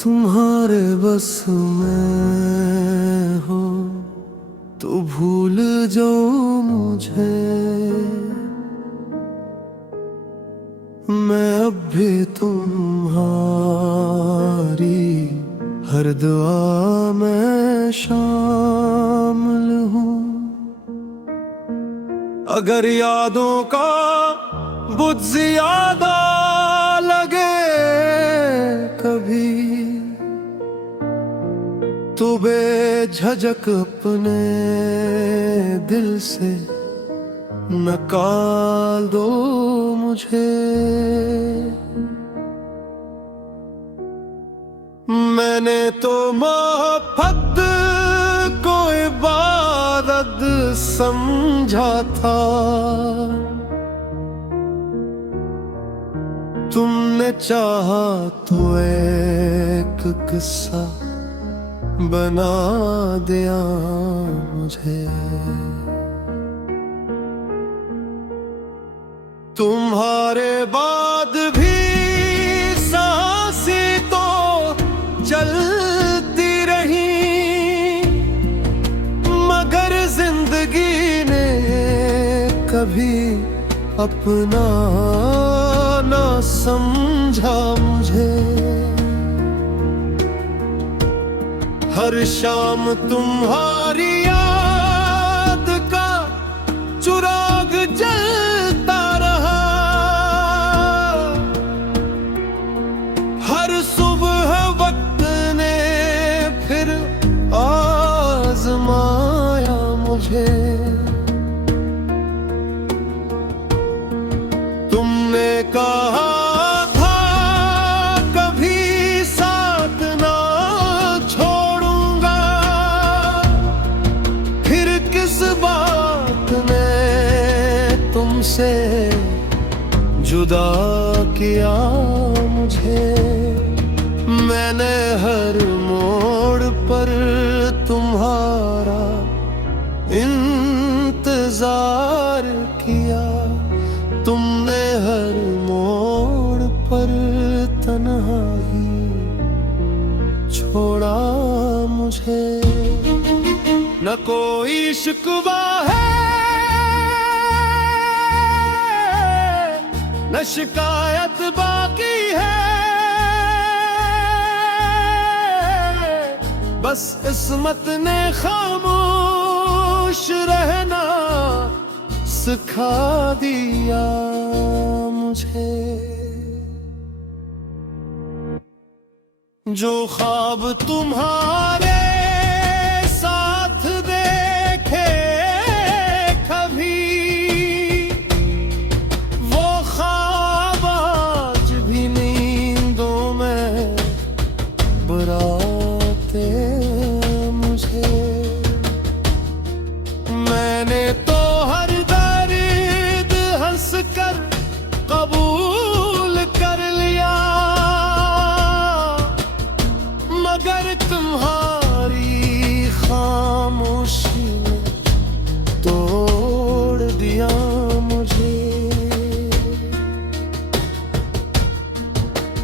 तुम्हारे बस में हो तो भूल जाओ मुझे, मैं अब भी तुम्हारी हर दुआ में शामिल हूँ। अगर यादों का बुझ ज्यादा लगे कभी तो बेझिझक अपने दिल से निकाल दो मुझे। मैंने तो मोहब्बत को इबादत समझा था, तुमने चाहा तो एक किस्सा बना दिया मुझे। तुम्हारे बाद भी सांसें तो चलती रही, मगर जिंदगी ने कभी अपना ना समझा मुझे। हर शाम तुम्हारी याद का चिराग जलता रहा, हर सुबह वक्त ने फिर आजमाया मुझे। तुमने कहा तुमसे जुदा किया मुझे। मैंने हर मोड़ पर तुम्हारा इंतजार किया, तुमने हर मोड़ पर तन्हाई छोड़ा मुझे। न कोई शिकवा है न शिकायत बाकी है, बस किस्मत ने खामोश रहना सिखा दिया मुझे। जो ख्वाब तुम्हारे साथ देखे कभी, बुराते मुझे। मैंने तो हर दर्द हंस कर कबूल कर लिया, मगर तुम्हारी खामोशी ने तोड़ दिया मुझे।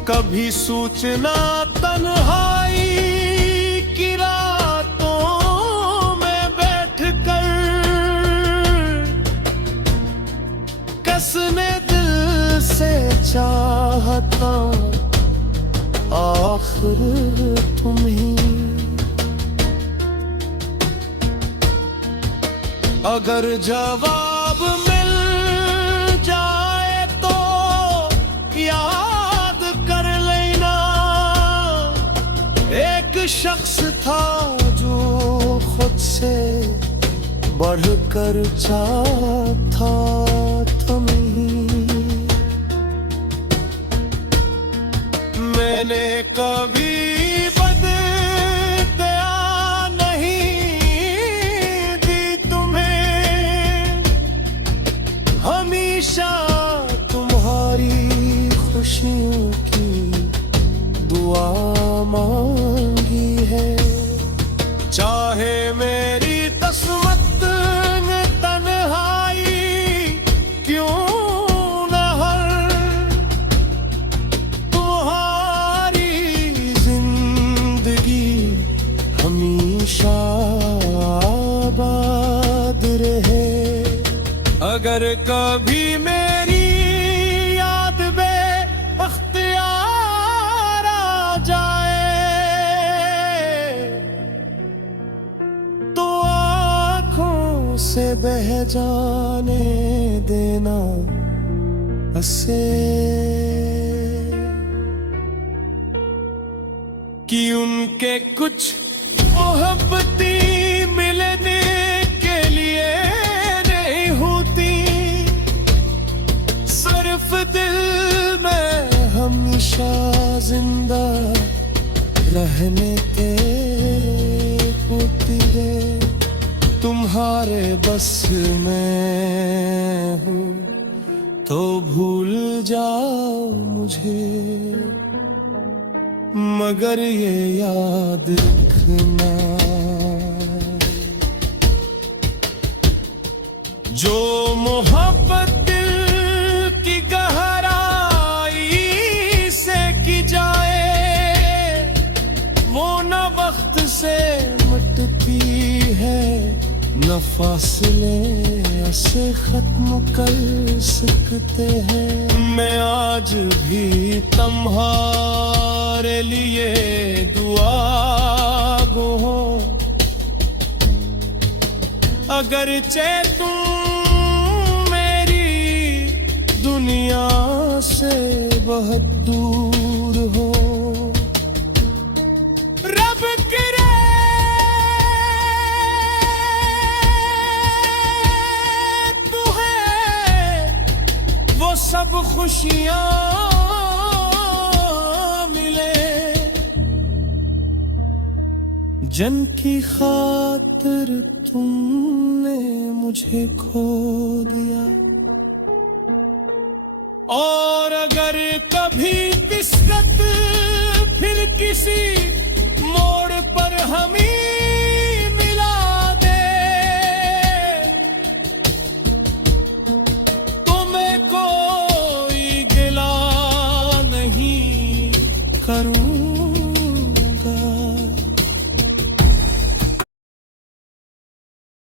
कभी सूचना तन्हाई की रातों में बैठकर कसने दिल से चाहता आखिर तुम ही। अगर जवाब मिल जाए तो याद कर लेना, एक शख्स था जो खुद से बढ़कर चाहता तुम्हें। मैंने कभी बददुआ नहीं दी तुम्हें, हमेशा आबाद रहे। अगर कभी मेरी याद बेअख्तियार आ जाए तो आँखों से बह जाने देना हंसे कि उनके कुछ मोहब्बती मिलने के लिए नहीं होती, सिर्फ दिल में हमेशा जिंदा रहने के होती है। तुम्हारे बस में हूँ तो भूल जाओ मुझे, मगर ये याद रखना जो मोहब्बत दिल की गहराई से की जाए वो न वक्त से मिटती है न फासले से खत्म कर सकते हैं। मैं आज भी तुम्हारे लिए दुआ गो हूँ, अगरचे तुम मेरी दुनिया से बहुत दूर हो। रब करे वो सब खुशियाँ मिले जिनकी खातिर तुमने मुझे खो दिया। और अगर कभी किस्मत फिर किसी मोड़ पर हमें